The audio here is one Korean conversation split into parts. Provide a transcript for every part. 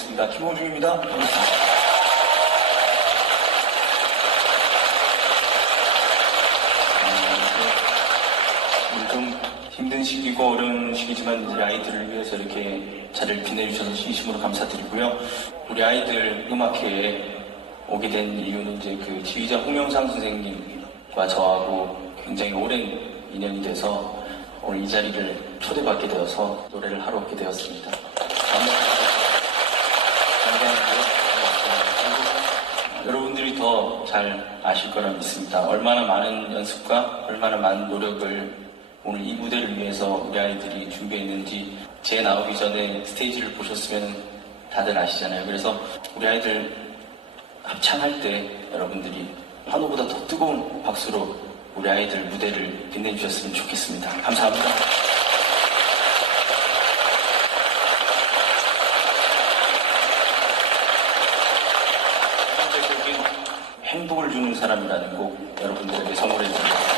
부탁드립니다. 김호중입니다. 반갑습니다. 음, 좀 힘든 시기고 어려운 시기지만 우리 아이들을 위해서 이렇게 자리를 빛내주셔서 진심으로 감사드리고요. 우리 아이들 음악회에 오게 된 이유는 이제 그 지휘자 홍영상 선생님과 저하고 굉장히 오랜 인연이 돼서 오늘 이 자리를 초대받게 되어서 노래를 하러 오게 되었습니다. 감사하고요. 여러분들이 더 잘 아실 거라 믿습니다. 얼마나 많은 연습과 얼마나 많은 노력을 오늘 이 무대를 위해서 우리 아이들이 준비했는지 제 나오기 전에 스테이지를 보셨으면 다들 아시잖아요. 그래서 우리 아이들 합창할 때 여러분들이 환호보다 더 뜨거운 박수로 우리 아이들 무대를 빛내주셨으면 좋겠습니다. 감사합니다. 행복을 주는 사람이라는 곡 여러분들에게 선물해 드립니다.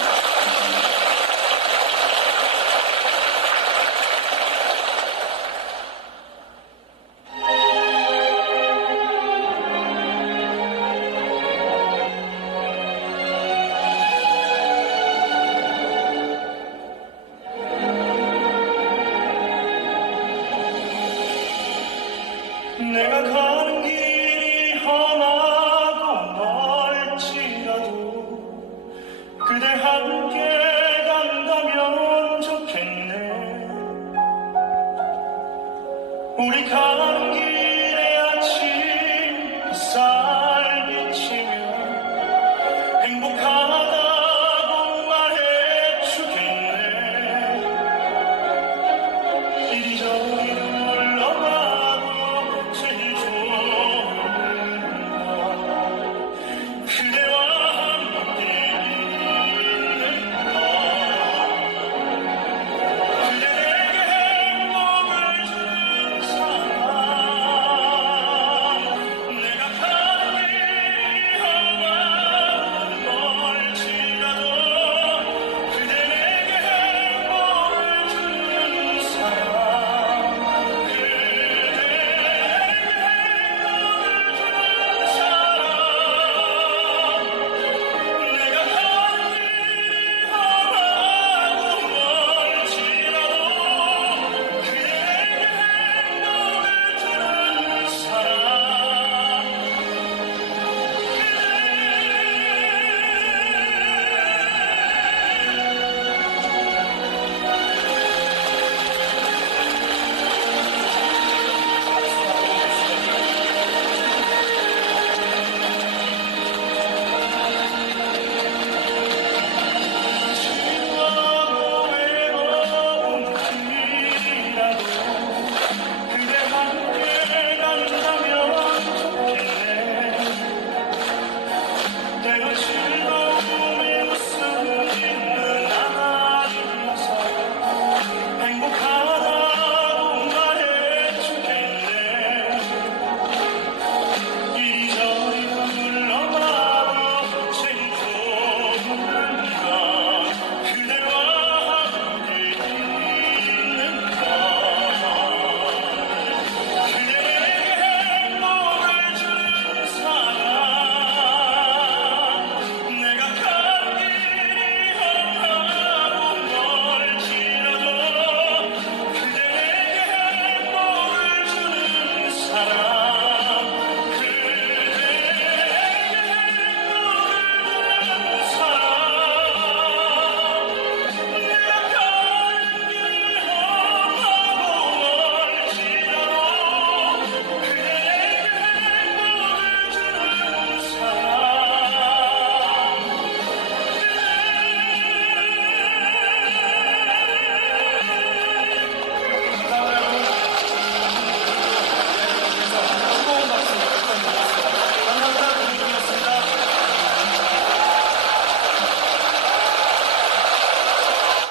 내가 가는